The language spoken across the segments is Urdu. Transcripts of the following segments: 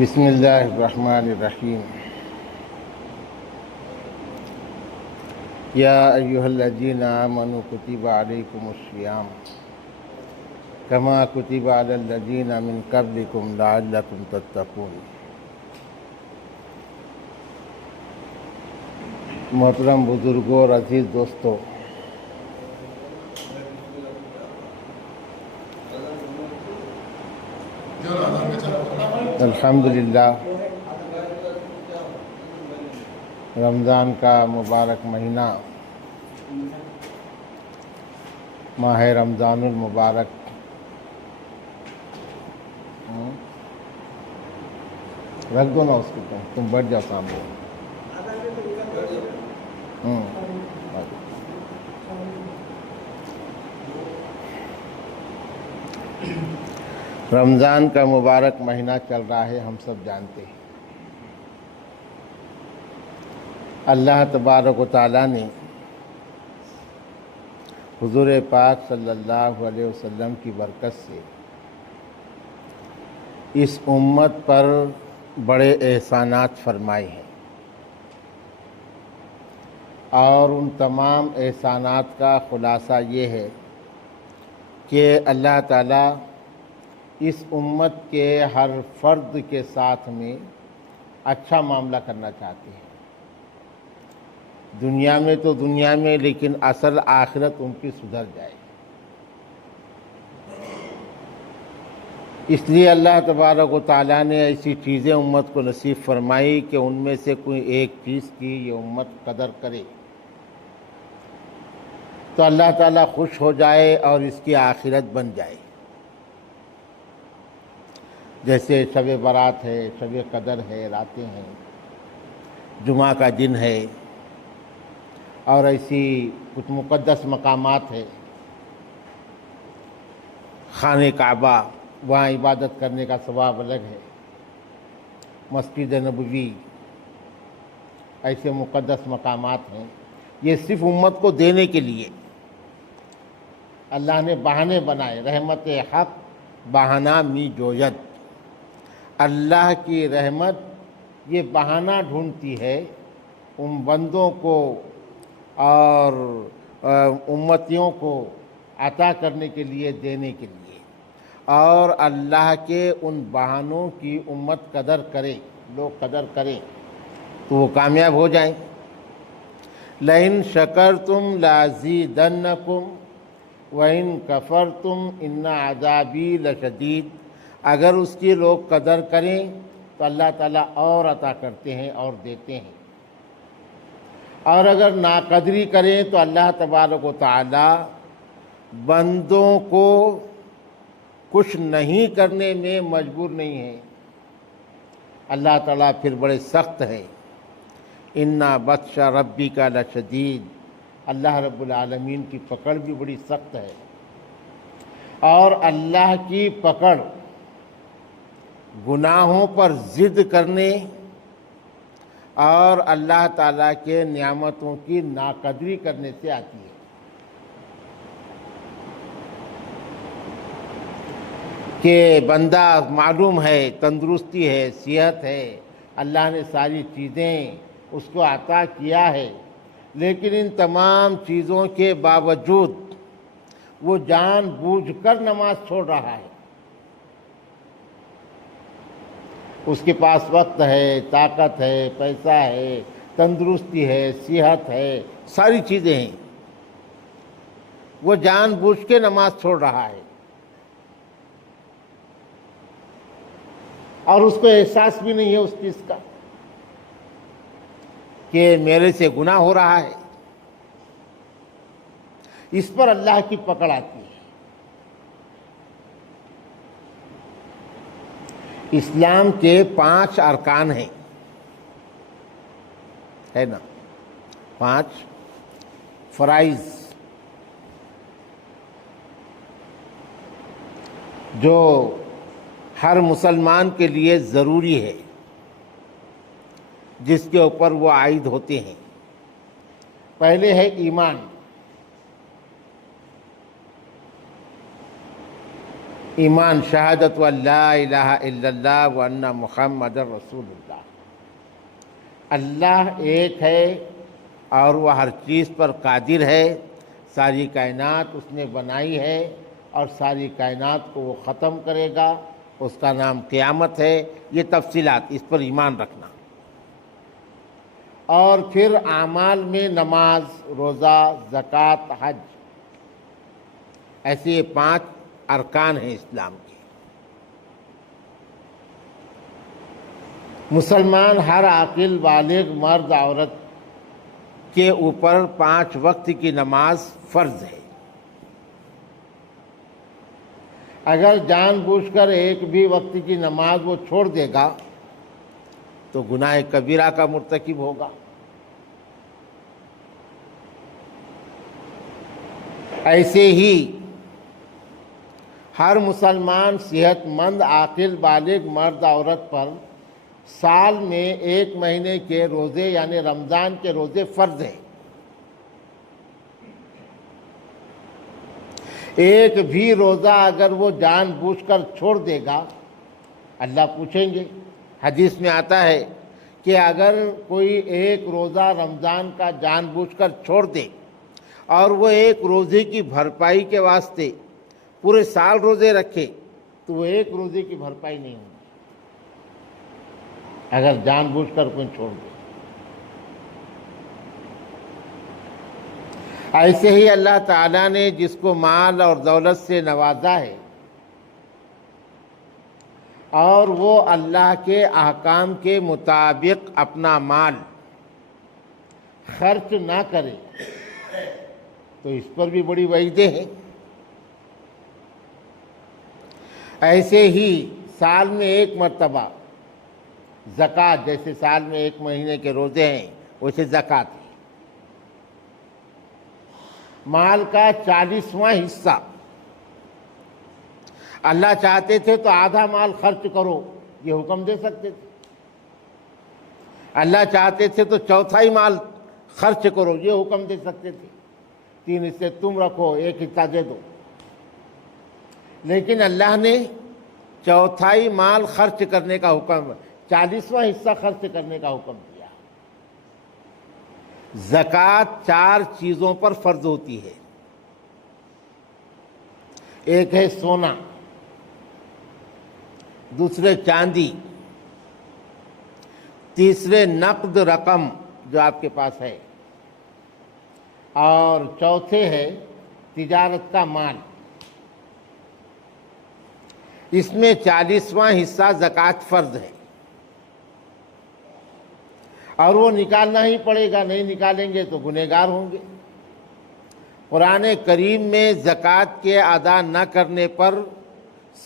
بسم اللہ الرحمن الرحیم یا ایہا الذین آمنوا کتب علیکم الصیام کما کتب علی الذین من قبلکم لعلکم تتقون۔ محترم بزرگوں اور عزیز دوستو، الحمدللہ رمضان کا مبارک مہینہ، ماہ رمضان المبارک رکھ دو نا اس کو، تم بیٹھ جاؤ سامنے۔ رمضان کا مبارک مہینہ چل رہا ہے، ہم سب جانتے ہیں۔ اللہ تبارک و تعالیٰ نے حضور پاک صلی اللہ علیہ وسلم کی برکت سے اس امت پر بڑے احسانات فرمائے ہیں، اور ان تمام احسانات کا خلاصہ یہ ہے کہ اللہ تعالیٰ اس امت کے ہر فرد کے ساتھ میں اچھا معاملہ کرنا چاہتے ہیں۔ دنیا میں تو دنیا میں، لیکن اصل آخرت ان کی سدھر جائے۔ اس لیے اللہ تبارک و تعالیٰ نے ایسی چیزیں امت کو نصیب فرمائی کہ ان میں سے کوئی ایک چیز کی یہ امت قدر کرے تو اللہ تعالیٰ خوش ہو جائے اور اس کی آخرت بن جائے۔ جیسے شب برات ہے، شب قدر ہے، راتیں ہیں، جمعہ کا دن ہے، اور ایسی کچھ مقدس مقامات ہے۔ خانہ کعبہ، وہاں عبادت کرنے کا ثواب الگ ہے۔ مسجد نبوی، ایسے مقدس مقامات ہیں۔ یہ صرف امت کو دینے کے لیے اللہ نے بہانے بنائے۔ رحمت حق بہانہ می جوید، اللہ کی رحمت یہ بہانہ ڈھونڈتی ہے ان بندوں کو اور امتیوں کو عطا کرنے کے لیے، دینے کے لیے، اور اللہ کے ان بہانوں کی امت قدر کرے، لوگ قدر کریں تو وہ کامیاب ہو جائیں۔ لئن شکرتم لازیدنکم وَإِن کفرتم ان عذابی لشدید۔ اگر اس کی لوگ قدر کریں تو اللہ تعالیٰ اور عطا کرتے ہیں اور دیتے ہیں، اور اگر ناقدری کریں تو اللہ تبارک و تعالیٰ بندوں کو کچھ نہیں کرنے میں مجبور نہیں ہے۔ اللہ تعالیٰ پھر بڑے سخت ہے۔ اِنَّ بطشَ رَبِّکَ لَشَدِید، اللہ رب العالمین کی پکڑ بھی بڑی سخت ہے، اور اللہ کی پکڑ گناہوں پر ضد کرنے اور اللہ تعالیٰ کے نعمتوں کی ناقدری کرنے سے آتی ہے۔ کہ بندہ معلوم ہے، تندرستی ہے، صحت ہے، اللہ نے ساری چیزیں اس کو عطا کیا ہے، لیکن ان تمام چیزوں کے باوجود وہ جان بوجھ کر نماز چھوڑ رہا ہے۔ اس کے پاس وقت ہے، طاقت ہے، پیسہ ہے، تندرستی ہے، صحت ہے، ساری چیزیں ہیں، وہ جان بوجھ کے نماز چھوڑ رہا ہے، اور اس کو احساس بھی نہیں ہے اس چیز کا کہ میرے سے گناہ ہو رہا ہے۔ اس پر اللہ کی پکڑ آتی ہے۔ اسلام کے 5 ارکان ہیں، ہے نا، 5 فرائض جو ہر مسلمان کے لیے ضروری ہے، جس کے اوپر وہ عائد ہوتے ہیں۔ پہلے ہے ایمان، ایمان شہادت و لا الہ الا اللہ و ان محمد رسول اللہ، اللہ ایک ہے اور وہ ہر چیز پر قادر ہے، ساری کائنات اس نے بنائی ہے اور ساری کائنات کو وہ ختم کرے گا، اس کا نام قیامت ہے۔ یہ تفصیلات، اس پر ایمان رکھنا۔ اور پھر اعمال میں نماز، روزہ، زکوٰۃ، حج، ایسے یہ 5 ارکان ہیں اسلام کے۔ مسلمان ہر عاقل بالغ مرد عورت کے اوپر 5 وقت کی نماز فرض ہے۔ اگر جان بوجھ کر ایک بھی وقت کی نماز وہ چھوڑ دے گا تو گناہ کبیرہ کا مرتکب ہوگا۔ ایسے ہی ہر مسلمان صحت مند عاقل بالغ مرد عورت پر سال میں 1 مہینے کے روزے یعنی رمضان کے روزے فرض ہیں۔ ایک بھی روزہ اگر وہ جان بوجھ کر چھوڑ دے گا، اللہ پوچھیں گے۔ حدیث میں آتا ہے کہ اگر کوئی ایک روزہ رمضان کا جان بوجھ کر چھوڑ دے اور وہ ایک روزے کی بھرپائی کے واسطے پورے سال روزے رکھے تو وہ ایک روزے کی بھرپائی نہیں ہوگی، اگر جان بوجھ کر کوئی چھوڑ دے۔ ایسے ہی اللہ تعالیٰ نے جس کو مال اور دولت سے نوازا ہے اور وہ اللہ کے احکام کے مطابق اپنا مال خرچ نہ کرے تو اس پر بھی بڑی وعیدیں ہیں۔ ایسے ہی سال میں 1 مرتبہ زکوٰۃ، جیسے سال میں 1 مہینے کے روزے ہیں ویسے زکوٰۃ ہے۔ مال کا 40واں حصہ، اللہ چاہتے تھے تو آدھا مال خرچ کرو، یہ حکم دے سکتے تھے۔ اللہ چاہتے تھے تو 1/4 مال خرچ کرو، یہ حکم دے سکتے تھے۔ 3 حصے تم رکھو، 1 حصہ دے دو۔ لیکن اللہ نے 1/4 مال خرچ کرنے کا حکم، 40واں حصہ خرچ کرنے کا حکم دیا۔ زکوٰۃ 4 چیزوں پر فرض ہوتی ہے۔ ایک ہے سونا، دوسرے چاندی، تیسرے نقد رقم جو آپ کے پاس ہے، اور چوتھے ہے تجارت کا مال۔ اس میں 40واں حصہ زکوٰۃ فرض ہے اور وہ نکالنا ہی پڑے گا، نہیں نکالیں گے تو گنہگار ہوں گے۔ قرآن کریم میں زکوٰۃ کے ادا نہ کرنے پر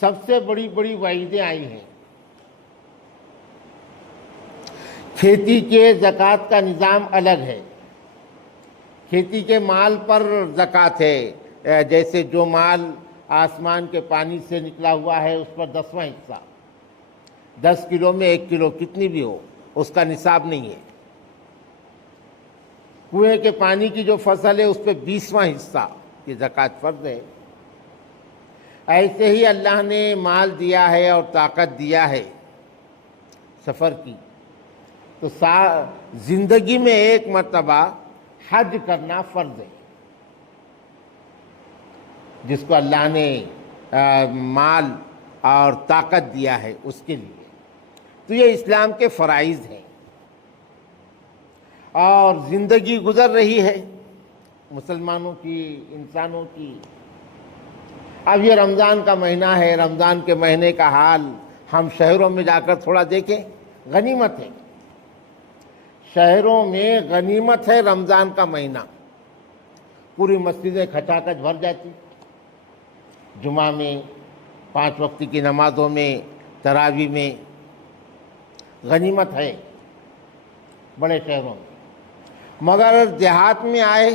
سب سے بڑی بڑی وعیدیں آئی ہیں۔ کھیتی کے زکوٰۃ کا نظام الگ ہے، کھیتی کے مال پر زکوٰۃ ہے، جیسے جو مال آسمان کے پانی سے نکلا ہوا ہے اس پر 10واں حصہ، 10 کلو میں 1 کلو کتنی بھی ہو اس کا نصاب نہیں ہے۔ کنویں کے پانی کی جو فصل ہے اس پہ 20واں حصہ کی زکوٰۃ فرض ہے۔ ایسے ہی اللہ نے مال دیا ہے اور طاقت دیا ہے سفر کی، تو زندگی میں 1 مرتبہ حج کرنا فرض ہے، جس کو اللہ نے مال اور طاقت دیا ہے اس کے لیے۔ تو یہ اسلام کے فرائض ہیں، اور زندگی گزر رہی ہے مسلمانوں کی، انسانوں کی۔ اب یہ رمضان کا مہینہ ہے، رمضان کے مہینے کا حال ہم شہروں میں جا کر تھوڑا دیکھیں، غنیمت ہے، شہروں میں غنیمت ہے رمضان کا مہینہ۔ پوری مسجدیں کھچا کھچ بھر جاتی، جمعہ میں، 5 وقت کی نمازوں میں، تراویح میں، غنیمت ہے بڑے شہروں میں۔ مگر دیہات میں آئے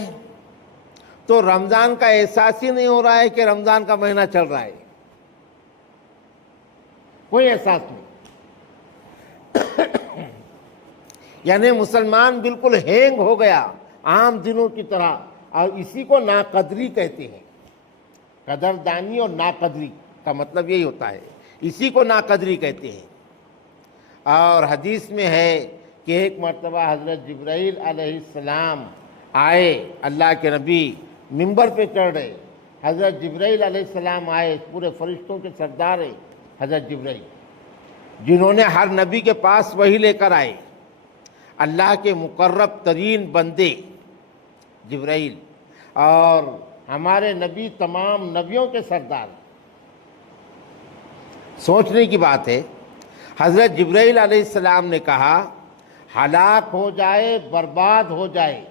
تو رمضان کا احساس ہی نہیں ہو رہا ہے کہ رمضان کا مہینہ چل رہا ہے، کوئی احساس نہیں۔ یعنی مسلمان بالکل ہینگ ہو گیا عام دنوں کی طرح، اور اسی کو ناقدری کہتے ہیں، قدردانی اور ناقدری۔ کا مطلب یہی ہوتا ہے، اسی کو ناقدری کہتے ہیں۔ اور حدیث میں ہے کہ ایک مرتبہ حضرت جبرائیل علیہ السلام آئے، اللہ کے نبی منبر پہ چڑھ رہے، حضرت جبرائیل علیہ السلام آئے، پورے فرشتوں کے سردار ہیں حضرت جبرائیل، جنہوں نے ہر نبی کے پاس وحی لے کر آئے، اللہ کے مقرب ترین بندے جبرائیل، اور ہمارے نبی تمام نبیوں کے سردار۔ سوچنے کی بات ہے، حضرت جبرائیل علیہ السلام نے کہا ہلاک ہو جائے، برباد ہو جائے،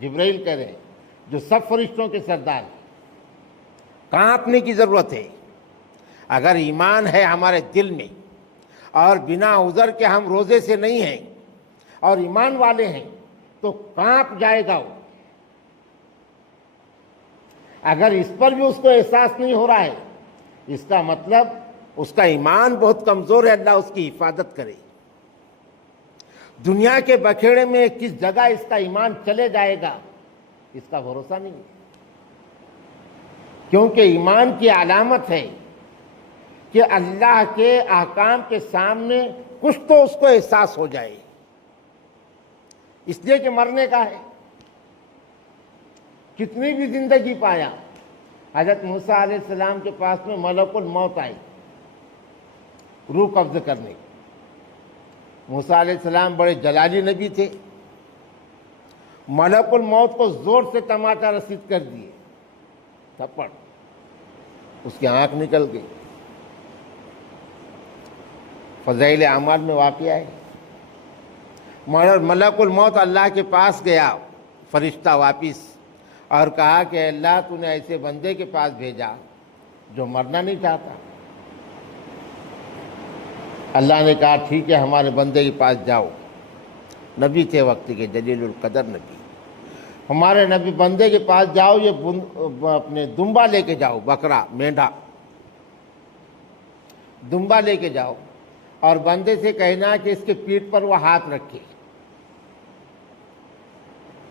جبرائیل کہہ رہے ہیں جو سب فرشتوں کے سردار، کانپنے کی ضرورت ہے۔ اگر ایمان ہے ہمارے دل میں اور بنا عذر کے ہم روزے سے نہیں ہیں اور ایمان والے ہیں تو کانپ جائے گا وہ۔ اگر اس پر بھی اس کو احساس نہیں ہو رہا ہے، اس کا مطلب اس کا ایمان بہت کمزور ہے، اللہ اس کی حفاظت کرے۔ دنیا کے بکھیڑے میں کس جگہ اس کا ایمان چلے جائے گا اس کا بھروسہ نہیں ہے، کیونکہ ایمان کی علامت ہے کہ اللہ کے احکام کے سامنے کچھ تو اس کو احساس ہو جائے، اس لیے کہ مرنے کا ہے۔ کتنی بھی زندگی پایا، حضرت موسیٰ علیہ السلام کے پاس میں ملک الموت آئی روح قبض کرنے۔ موسیٰ علیہ السلام بڑے جلالی نبی تھے، ملک الموت کو زور سے تماچا رسید کر دیے، تھپڑ، اس کی آنکھ نکل گئی۔ فضائل اعمال میں واقعہ ہے، ملک الموت اللہ کے پاس گیا فرشتہ واپس اور کہا کہ اللہ تو نے ایسے بندے کے پاس بھیجا جو مرنا نہیں چاہتا۔ اللہ نے کہا ٹھیک ہے، ہمارے بندے کے پاس جاؤ۔ نبی تھے وقت کے، جلیل القدر نبی، ہمارے نبی بندے کے پاس جاؤ، یہ اپنے دمبا لے کے جاؤ، بکرا مینڈھا دمبا لے کے جاؤ، اور بندے سے کہنا کہ اس کے پیٹھ پر وہ ہاتھ رکھے،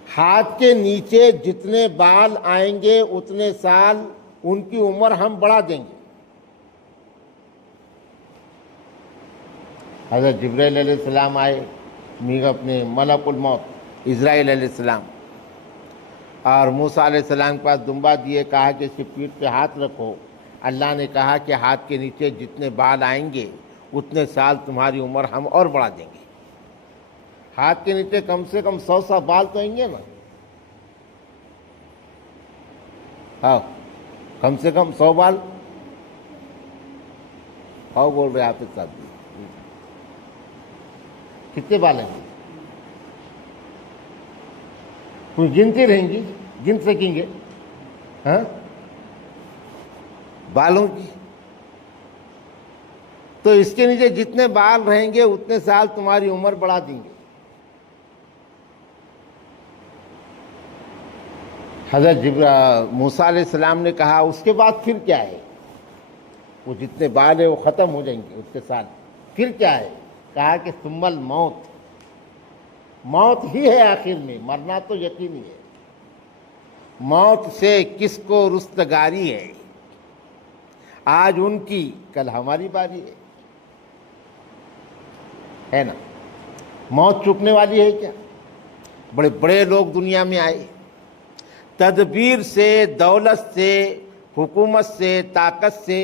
ہاتھ کے نیچے جتنے بال آئیں گے اتنے سال ان کی عمر ہم بڑھا دیں گے۔ حضرت جبرائیل علیہ السلام آئے، اپنے ملک الموت اسرائیل علیہ السلام، اور موسیٰ علیہ السلام کے پاس دمبا دیے، کہا کہ اس کی پیٹھ پہ ہاتھ رکھو۔ اللہ نے کہا کہ ہاتھ کے نیچے جتنے بال آئیں گے اتنے سال تمہاری عمر ہم اور بڑھا دیں گے۔ ہاتھ کے نیچے کم سے کم 100 بال تو ہیں گے نا، ہاں کم سے کم 100 بال، ہاں بول رہے حافظ صاحب جی، کتنے بال ہیں گے؟ کوئی گنتی رہیں گی، گن سکیں گے ہاں بالوں کی؟ تو اس کے نیچے جتنے بال رہیں گے اتنے سال تمہاری عمر بڑھا دیں گے۔ حضرت موسیٰ علیہ السلام نے کہا اس کے بعد پھر کیا ہے؟ وہ جتنے بال ہیں وہ ختم ہو جائیں گے اتنے سال، پھر کیا ہے؟ کہا کہ ثم الموت، موت ہی ہے آخر میں، مرنا تو یقینی ہے۔ موت سے کس کو رستگاری ہے؟ آج ان کی، کل ہماری باری ہے نا؟ موت چکنے والی ہے کیا؟ بڑے بڑے لوگ دنیا میں آئے، تدبیر سے، دولت سے، حکومت سے، طاقت سے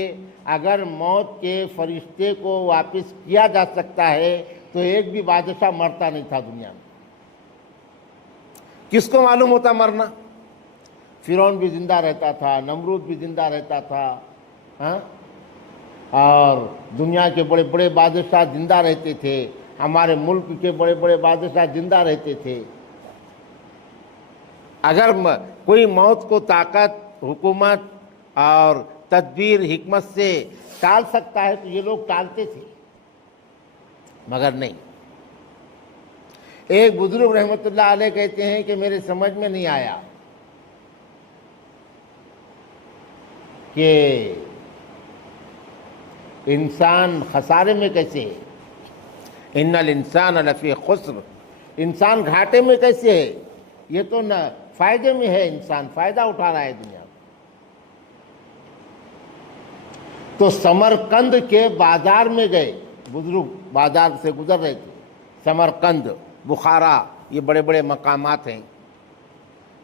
اگر موت کے فرشتے کو واپس کیا جا سکتا ہے تو ایک بھی بادشاہ مرتا نہیں تھا دنیا میں۔ کس کو معلوم ہوتا مرنا؟ فرعون بھی زندہ رہتا تھا، نمرود بھی زندہ رہتا تھا، ہاں، اور دنیا کے بڑے بڑے بادشاہ زندہ رہتے تھے، ہمارے ملک کے بڑے بڑے بادشاہ زندہ رہتے تھے۔ اگر کوئی موت کو طاقت، حکومت اور تدبیر، حکمت سے ٹال سکتا ہے تو یہ لوگ ٹالتے تھے، مگر نہیں۔ ایک بزرگ رحمۃ اللہ علیہ کہتے ہیں کہ میرے سمجھ میں نہیں آیا کہ انسان خسارے میں کیسے ہے، ان الانسان لفی خسر، انسان گھاٹے میں کیسے ہے؟ یہ تو نہ فائدے میں ہے، انسان فائدہ اٹھا رہا ہے دنیا میں۔ تو سمرقند کے بازار میں گئے، بزرگ بازار سے گزر رہے تھے، سمرقند، بخارا، یہ بڑے بڑے مقامات ہیں،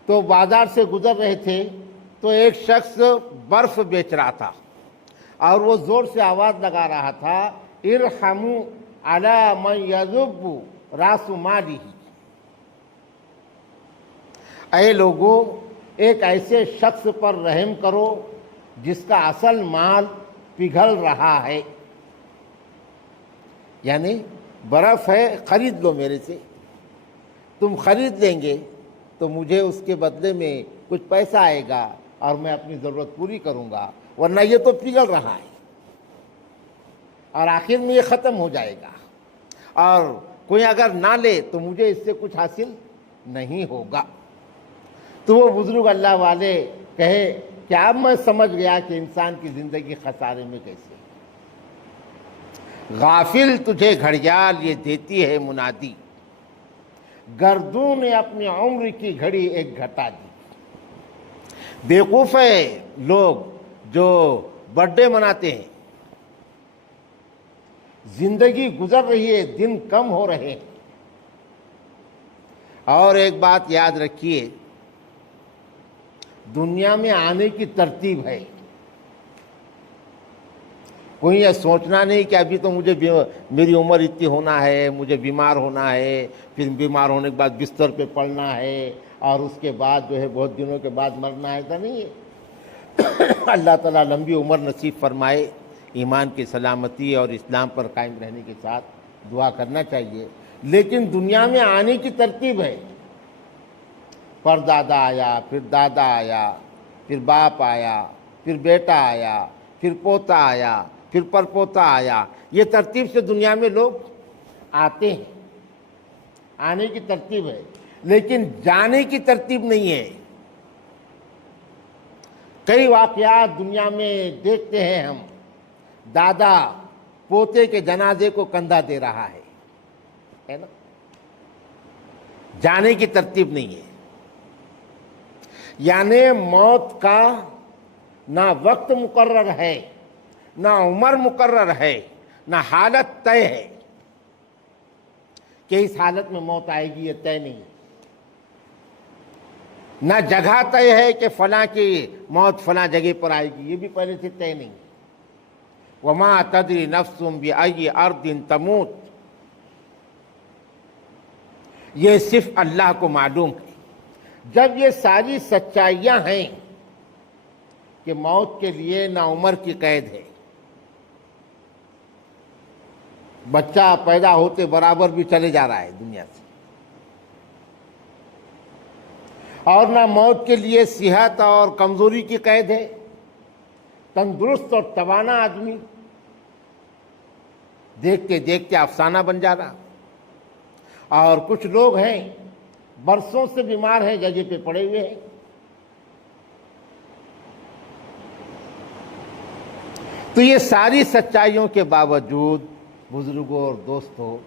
تو بازار سے گزر رہے تھے تو ایک شخص برف بیچ رہا تھا اور وہ زور سے آواز لگا رہا تھا، ارحموا علی من یذب راس مالہ، اے لوگو ایک ایسے شخص پر رحم کرو جس کا اصل مال پگھل رہا ہے، یعنی برف ہے، خرید لو میرے سے، تم خرید لیں گے تو مجھے اس کے بدلے میں کچھ پیسہ آئے گا اور میں اپنی ضرورت پوری کروں گا، ورنہ یہ تو پگھل رہا ہے اور آخر میں یہ ختم ہو جائے گا، اور کوئی اگر نہ لے تو مجھے اس سے کچھ حاصل نہیں ہوگا۔ تو وہ بزرگ اللہ والے کہے کہ اب میں سمجھ گیا کہ انسان کی زندگی خسارے میں کیسے ہے۔ غافل تجھے گھڑیال یہ دیتی ہے منادی، گردوں نے اپنی عمر کی گھڑی ایک گھٹا دی۔ بیوقوف ہے لوگ جو برتھ ڈے مناتے ہیں، زندگی گزر رہی ہے، دن کم ہو رہے ہیں۔ اور ایک بات یاد رکھیے، دنیا میں آنے کی ترتیب ہے، کوئی یہ سوچنا نہیں کہ ابھی تو مجھے میری عمر اتنی ہونا ہے، مجھے بیمار ہونا ہے، پھر بیمار ہونے کے بعد بستر پہ پڑنا ہے اور اس کے بعد جو ہے بہت دنوں کے بعد مرنا ہے، ایسا نہیں ہے۔ اللہ تعالیٰ لمبی عمر نصیب فرمائے، ایمان کی سلامتی اور اسلام پر قائم رہنے کے ساتھ دعا کرنا چاہیے، لیکن دنیا میں آنے کی ترتیب ہے، پر دادا آیا، پھر دادا آیا، پھر باپ آیا، پھر بیٹا آیا، پھر پوتا آیا، پھر پر پوتا آیا، یہ ترتیب سے دنیا میں لوگ آتے ہیں، آنے کی ترتیب ہے، لیکن جانے کی ترتیب نہیں ہے۔ کئی واقعات دنیا میں دیکھتے ہیں ہم، دادا پوتے کے جنازے کو کندھا دے رہا ہے نا، جانے کی ترتیب نہیں ہے۔ یعنی موت کا نہ وقت مقرر ہے، نہ عمر مقرر ہے، نہ حالت طے ہے کہ اس حالت میں موت آئے گی، یہ طے نہیں ہے۔ نہ جگہ طے ہے کہ فلاں کی موت فلاں جگہ پر آئے گی، یہ بھی پہلے سے طے نہیں ہے۔ وَمَا تَدْرِي نَفْسٌ بِأَيِّ أَرْضٍ تَمُوتُ، یہ صرف اللہ کو معلوم ہے۔ جب یہ ساری سچائیاں ہیں کہ موت کے لیے نہ عمر کی قید ہے، بچہ پیدا ہوتے برابر بھی چلے جا رہا ہے دنیا سے، اور نہ موت کے لیے صحت اور کمزوری کی قید ہے، تندرست اور توانا آدمی دیکھتے دیکھتے افسانہ بن جا رہا، اور کچھ لوگ ہیں برسوں سے بیمار ہیں، جگہ پہ پڑے ہوئے ہیں۔ تو یہ ساری سچائیوں کے باوجود بزرگوں اور دوستوں،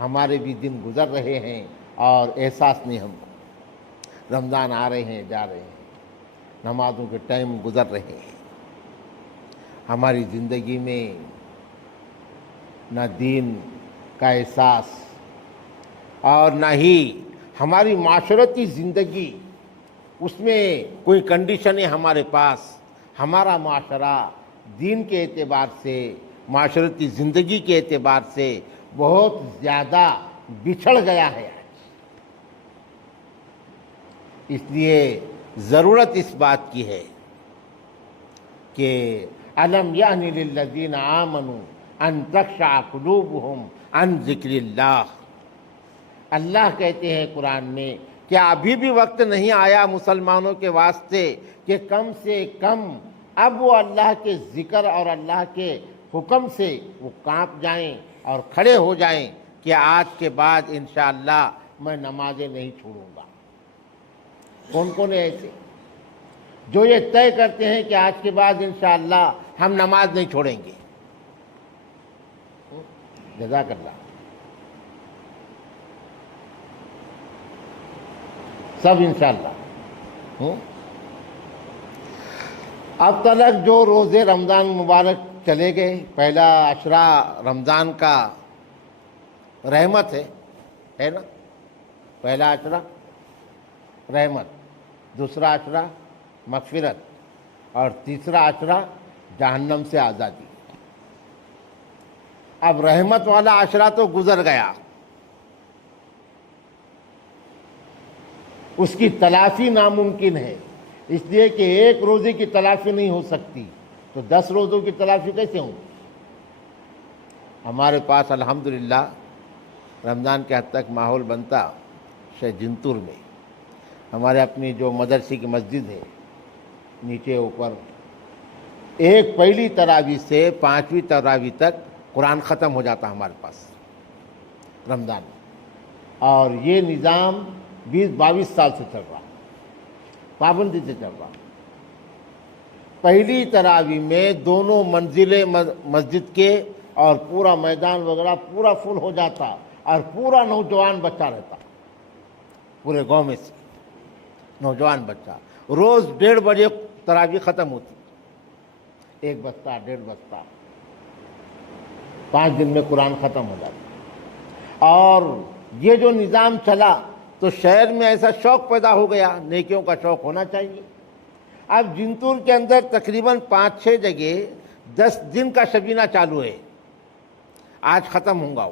ہمارے بھی دن گزر رہے ہیں اور احساس نہیں ہم کو، رمضان آ رہے ہیں جا رہے ہیں، نمازوں کے ٹائم گزر رہے ہیں، ہماری زندگی میں نہ دین کا احساس اور نہ ہی ہماری معاشرتی زندگی، اس میں کوئی کنڈیشن ہے ہمارے پاس۔ ہمارا معاشرہ دین کے اعتبار سے، معاشرتی زندگی کے اعتبار سے بہت زیادہ بچھڑ گیا ہے۔ اس لیے ضرورت اس بات کی ہے کہ أَلَمْ يَأْنِ لِلَّذِينَ آمَنُوا أَن تَخْشَعَ قُلُوبُهُمْ عَن ذِكْرِ اللَّهِ، اللہ کہتے ہیں قرآن میں، کیا ابھی بھی وقت نہیں آیا مسلمانوں کے واسطے کہ کم سے کم اب وہ اللہ کے ذکر اور اللہ کے حکم سے وہ کانپ جائیں اور کھڑے ہو جائیں کہ آج کے بعد انشاءاللہ میں نمازیں نہیں چھوڑوں گا۔ کون کون ہے ایسے جو یہ طے کرتے ہیں کہ آج کے بعد انشاءاللہ ہم نماز نہیں چھوڑیں گے؟ جزاک اللہ۔ سب انشاءاللہ۔ اب تلک جو روزے رمضان مبارک چلے گئے. پہلا عشرہ رمضان کا رحمت ہے نا. پہلا عشرہ رحمت، دوسرا عشرہ مغفرت، اور تیسرا عشرہ جہنم سے آزادی. اب رحمت والا عشرہ تو گزر گیا، اس کی تلافی ناممکن ہے، اس لیے کہ ایک روزے کی تلافی نہیں ہو سکتی تو 10 روزوں کی تلافی کیسے ہوں؟ ہمارے پاس الحمدللہ رمضان کے حد تک ماحول بنتا. شاید جنتور میں ہمارے اپنی جو مدرسے کی مسجد ہے، نیچے اوپر ایک پہلی تراویح سے 5ویں تراویح تک قرآن ختم ہو جاتا ہمارے پاس رمضان میں. اور یہ نظام 20-22 سال سے چل رہا، پابندی سے چل رہا. پہلی تراویح میں دونوں منزلیں مسجد کے اور پورا میدان وغیرہ پورا فل ہو جاتا، اور پورا نوجوان بچہ رہتا پورے گاؤں میں سے. نوجوان بچہ روز 1:30 بجے تراویح ختم ہوتی، 1 بجتا 1:30 بجتا، 5 دن میں قرآن ختم ہو جاتا. اور یہ جو نظام چلا تو شہر میں ایسا شوق پیدا ہو گیا، نیکیوں کا شوق ہونا چاہیے. اب جنتور کے اندر تقریباً 5-6 جگہ 10 دن کا شبینہ چالو ہے. آج ختم ہوں گا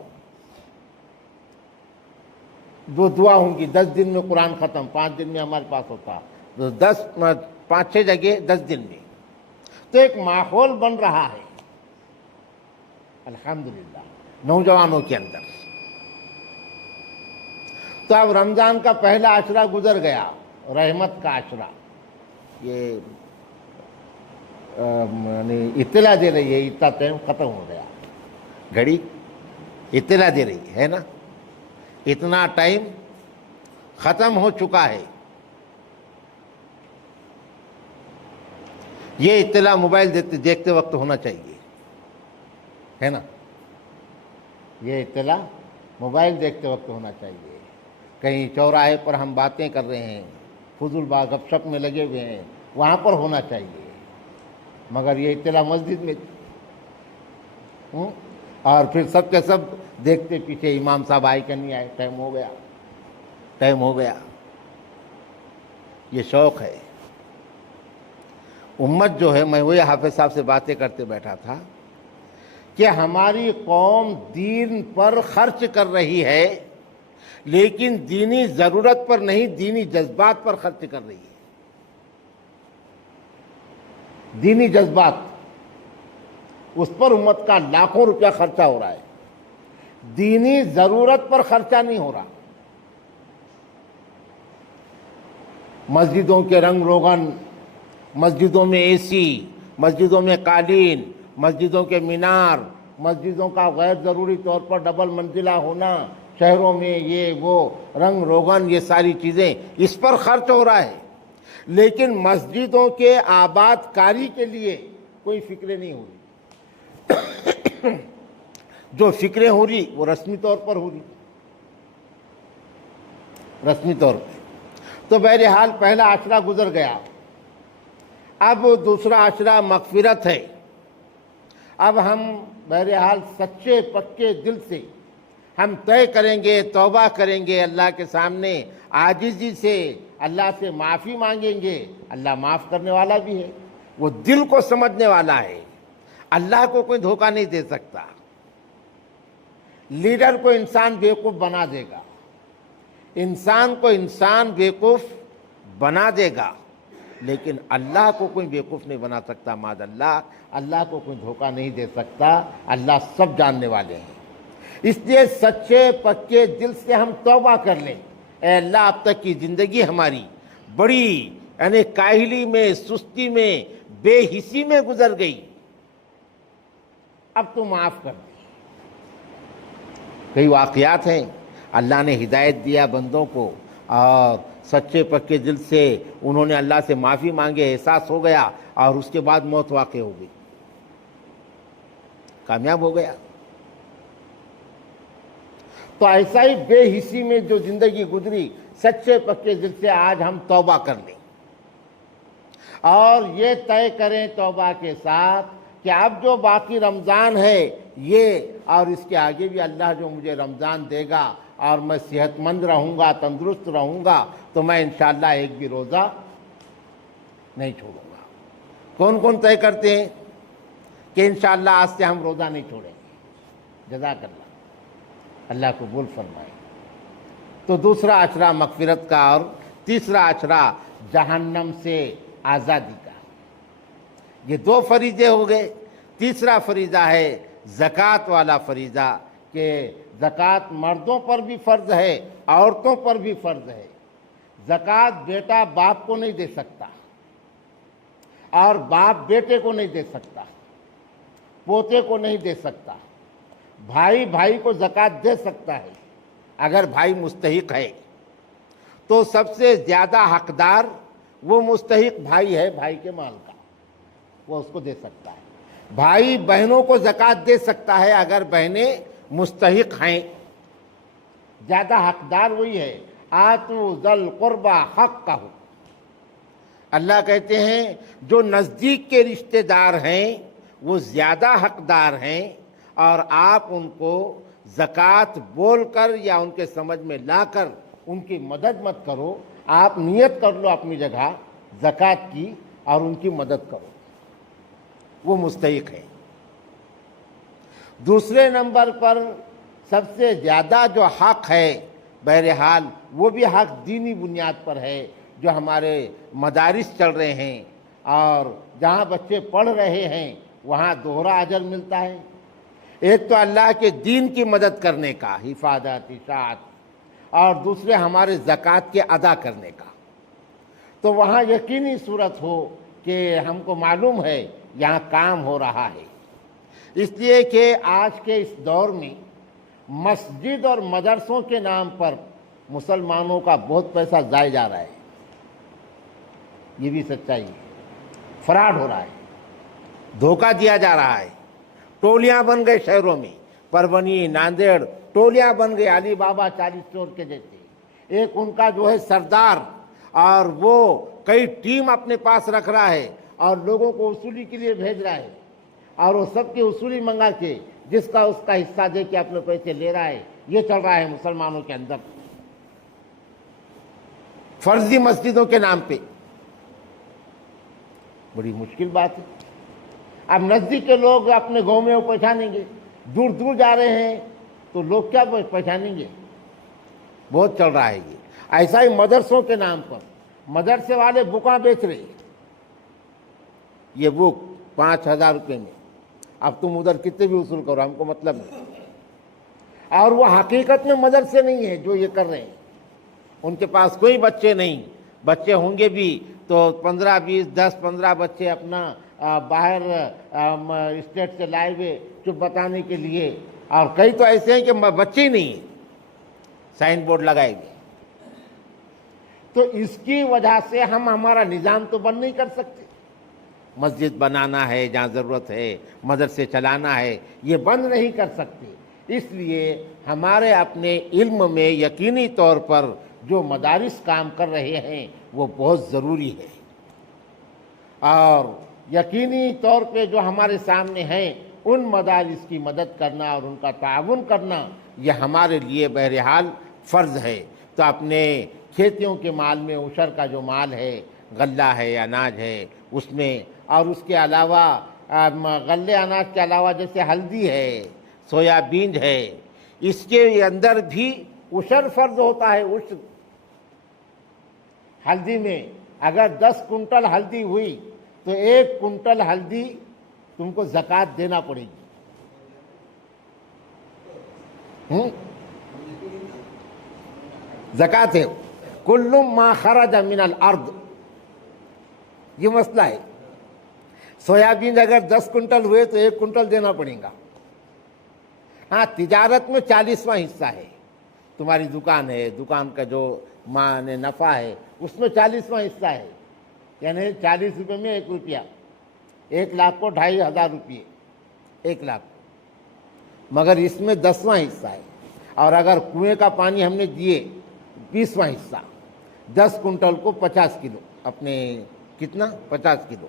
وہ دعا ہوں گی 10 دن میں قرآن ختم. 5 دن میں ہمارے پاس ہوتا تو 5-6 جگہ 10 دن میں. تو ایک ماحول بن رہا ہے الحمدللہ نوجوانوں کے اندر. تو اب رمضان کا پہلا عشرہ گزر گیا، رحمت کا عشرہ. یہ یعنی اطلاع دے رہی ہے اتنا ٹائم ختم ہو گیا، گھڑی اطلاع دے رہی ہے نا، اتنا ٹائم ختم ہو چکا ہے. یہ اطلاع موبائل دیکھتے وقت ہونا چاہیے، ہے نا. یہ اطلاع موبائل دیکھتے وقت ہونا چاہیے. کہیں چوراہے پر ہم باتیں کر رہے ہیں، فضول بات گپ شپ میں لگے ہوئے ہیں، وہاں پر ہونا چاہیے. مگر یہ اطلاع مسجد میں اور پھر سب کے سب دیکھتے پیچھے امام صاحب آئے کہ نہیں آئے، ٹائم ہو گیا، ٹائم ہو گیا. یہ شوق ہے امت جو ہے. میں وہی حافظ صاحب سے باتیں کرتے بیٹھا تھا کہ ہماری قوم دین پر خرچ کر رہی ہے، لیکن دینی ضرورت پر نہیں، دینی جذبات پر خرچ کر رہی ہے. دینی جذبات، اس پر امت کا لاکھوں روپیہ خرچہ ہو رہا ہے، دینی ضرورت پر خرچہ نہیں ہو رہا. مسجدوں کے رنگ روغن، مسجدوں میں اے سی، مسجدوں میں قالین، مسجدوں کے مینار، مسجدوں کا غیر ضروری طور پر ڈبل منزلہ ہونا، شہروں میں یہ وہ رنگ روغن، یہ ساری چیزیں اس پر خرچ ہو رہا ہے. لیکن مسجدوں کے آباد کاری کے لیے کوئی فکریں نہیں ہو رہی. جو فکریں ہو رہی وہ رسمی طور پر ہو رہی، رسمی طور پہ. تو بہرحال پہلا عشرہ گزر گیا. اب دوسرا عشرہ مغفرت ہے. اب ہم بہرحال سچے پکے دل سے ہم طے کریں گے، توبہ کریں گے اللہ کے سامنے، عاجزی سے اللہ سے معافی مانگیں گے. اللہ معاف کرنے والا بھی ہے، وہ دل کو سمجھنے والا ہے. اللہ کو کوئی دھوکہ نہیں دے سکتا. لیڈر کو انسان بیوقوف بنا دے گا، انسان کو انسان بیوقوف بنا دے گا، لیکن اللہ کو کوئی بیوقوف نہیں بنا سکتا. معاذ اللہ، اللہ کو کوئی دھوکہ نہیں دے سکتا. اللہ سب جاننے والے ہیں. اس لیے سچے پکے دل سے ہم توبہ کر لیں. اے اللہ، اب تک کی زندگی ہماری بڑی یعنی کاہلی میں، سستی میں، بے حسی میں گزر گئی، اب تو معاف کر دے. کئی واقعات ہیں اللہ نے ہدایت دیا بندوں کو، اور سچے پکے دل سے انہوں نے اللہ سے معافی مانگے، احساس ہو گیا، اور اس کے بعد موت واقع ہو گئی، کامیاب ہو گیا. تو ایسا ہی بے حسی میں جو زندگی گزری، سچے پکے دل سے آج ہم توبہ کر لیں اور یہ طے کریں توبہ کے ساتھ کہ اب جو باقی رمضان ہے یہ اور اس کے آگے بھی اللہ جو مجھے رمضان دے گا اور میں صحت مند رہوں گا، تندرست رہوں گا، تو میں انشاءاللہ ایک بھی روزہ نہیں چھوڑوں گا۔ کون کون طے کرتے ہیں کہ انشاءاللہ آج سے ہم روزہ نہیں چھوڑیں گے؟ جزاک اللہ، اللہ قبول فرمائے۔ تو دوسرا عشرہ مغفرت کا اور تیسرا عشرہ جہنم سے آزادی کا۔ یہ دو فریضے ہو گئے۔ تیسرا فریضہ ہے زکوٰۃ والا فریضہ، کہ زکوٰۃ مردوں پر بھی فرض ہے، عورتوں پر بھی فرض ہے۔ زکوٰۃ بیٹا باپ کو نہیں دے سکتا اور باپ بیٹے کو نہیں دے سکتا، پوتے کو نہیں دے سکتا۔ بھائی بھائی کو زکوٰۃ دے سکتا ہے اگر بھائی مستحق ہے، تو سب سے زیادہ حقدار وہ مستحق بھائی ہے، بھائی کے مال کا وہ اس کو دے سکتا ہے۔ بھائی بہنوں کو زکوٰۃ دے سکتا ہے اگر بہنیں مستحق ہیں، زیادہ حقدار وہی ہے۔ آتوا ذی القربى حقہ، اللہ کہتے ہیں جو نزدیک کے رشتہ دار ہیں وہ زیادہ حقدار ہیں، اور آپ ان کو زکوٰۃ بول کر یا ان کے سمجھ میں لا کر ان کی مدد مت کرو۔ آپ نیت کر لو اپنی جگہ زکوٰۃ کی اور ان کی مدد کرو، وہ مستحق ہے۔ دوسرے نمبر پر سب سے زیادہ جو حق ہے، بہرحال وہ بھی حق دینی بنیاد پر ہے، جو ہمارے مدارس چل رہے ہیں اور جہاں بچے پڑھ رہے ہیں وہاں دوہرا اجر ملتا ہے۔ ایک تو اللہ کے دین کی مدد کرنے کا، حفاظت، اشاعت، اور دوسرے ہمارے زکوٰۃ کے ادا کرنے کا۔ تو وہاں یقینی صورت ہو کہ ہم کو معلوم ہے یہاں کام ہو رہا ہے، اس لیے کہ آج کے اس دور میں مسجد اور مدرسوں کے نام پر مسلمانوں کا بہت پیسہ ضائع جا رہا ہے۔ یہ بھی سچائی ہے، فراڈ ہو رہا ہے، دھوکہ دیا جا رہا ہے۔ ٹولیاں بن گئے شہروں میں، پربنی، ناندیڑ، ٹولیاں بن گئے علی بابا 40 چور کے جیسے۔ ایک ان کا جو ہے سردار، اور وہ کئی ٹیم اپنے پاس رکھ رہا ہے اور لوگوں کو وصولی کے لیے بھیج رہا ہے، اور وہ سب کی وصولی منگا کے جس کا اس کا حصہ دے کے اپنے پیسے لے رہا ہے۔ یہ چل رہا ہے مسلمانوں کے اندر فرضی مسجدوں کے نام پہ۔ بڑی مشکل بات ہے۔ اب نزدیک کے لوگ اپنے گاؤں میں وہ پہچانیں گے، دور دور جا رہے ہیں تو لوگ کیا پہچانیں گے؟ بہت چل رہا ہے یہ۔ ایسا ہی مدرسوں کے نام پر مدرسے والے بکاں بیچ رہے ہیں، یہ بک 5000 روپے میں، اب تم ادھر کتنے بھی وصول کرو، ہم کو مطلب نہیں۔ اور وہ حقیقت میں مدرسے نہیں ہیں جو یہ کر رہے ہیں، ان کے پاس کوئی بچے نہیں، بچے ہوں گے بھی تو 15 20 10 15 بچے اپنا باہر اسٹیٹ سے لائے ہوئے چپ بتانے کے لیے، اور کئی تو ایسے ہیں کہ بچے ہی نہیں ہیں، سائن بورڈ لگائے گئے۔ تو اس کی وجہ سے ہم ہمارا نظام تو بند نہیں کر سکتے۔ مسجد بنانا ہے جہاں ضرورت ہے، مدرسے چلانا ہے، یہ بند نہیں کر سکتے۔ اس لیے ہمارے اپنے علم میں یقینی طور پر جو مدارس کام کر رہے ہیں وہ بہت ضروری ہے، اور یقینی طور پہ جو ہمارے سامنے ہیں ان مدارس کی مدد کرنا اور ان کا تعاون کرنا یہ ہمارے لیے بہرحال فرض ہے۔ تو اپنے کھیتیوں کے مال میں عشر کا جو مال ہے، غلہ ہے، اناج ہے، اس میں، اور اس کے علاوہ غلے اناج کے علاوہ جیسے ہلدی ہے، سویا بین ہے، اس کے اندر بھی عشر فرض ہوتا ہے۔ عشر ہلدی میں اگر 10 کنٹل ہلدی ہوئی تو 1 کنٹل ہلدی تم کو زکوٰۃ دینا پڑے گی۔ زکوٰۃ ہے، کل ما خرج من الارض، یہ مسئلہ ہے۔ سویابین اگر 10 کنٹل ہوئے تو 1 کنٹل دینا پڑے گا۔ ہاں، تجارت میں 40واں حصہ ہے، تمہاری دکان ہے، دکان کا جو نفع ہے اس میں 40واں حصہ ہے، یعنی 40 روپے میں 1 روپیہ، 1 لاکھ کو 2500 روپیے، 1 لاکھ، مگر اس میں 10واں حصہ ہے۔ اور اگر کنویں کا پانی ہم نے دیے 20واں حصہ، 10 کنٹل کو 50 کلو، اپنے کتنا 50 کلو،